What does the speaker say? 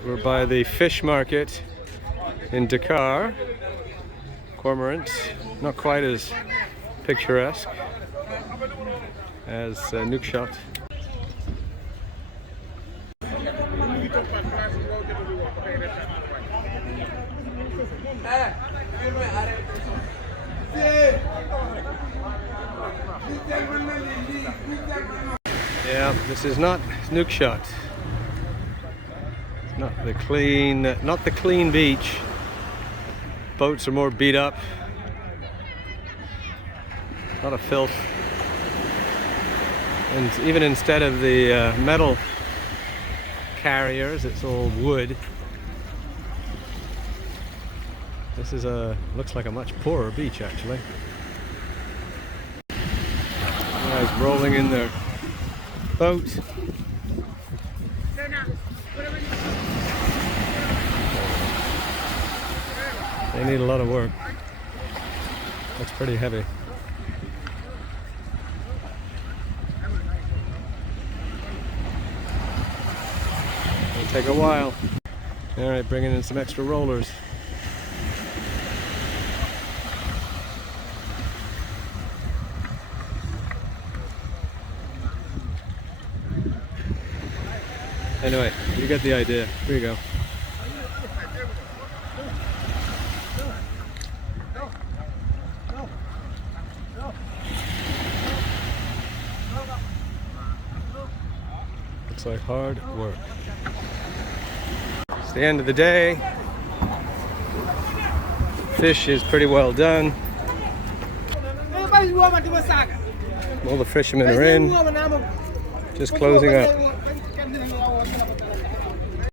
Alright, we're by the fish market in Dakar. Cormorants, not quite as picturesque as Nouakchott. Yeah, this is not Nouakchott. It's not the clean beach. Boats are more beat up. A lot of filth. And even instead of the metal carriers, it's all wood. This is looks like a much poorer beach actually. Guys rolling in their boat. They need a lot of work. That's pretty heavy. It'll take a while. Alright, bringing in some extra rollers. Anyway, you get the idea. Here you go. Looks like hard work. It's the end of the day. Fish is pretty well done. All the fishermen are in, just closing up.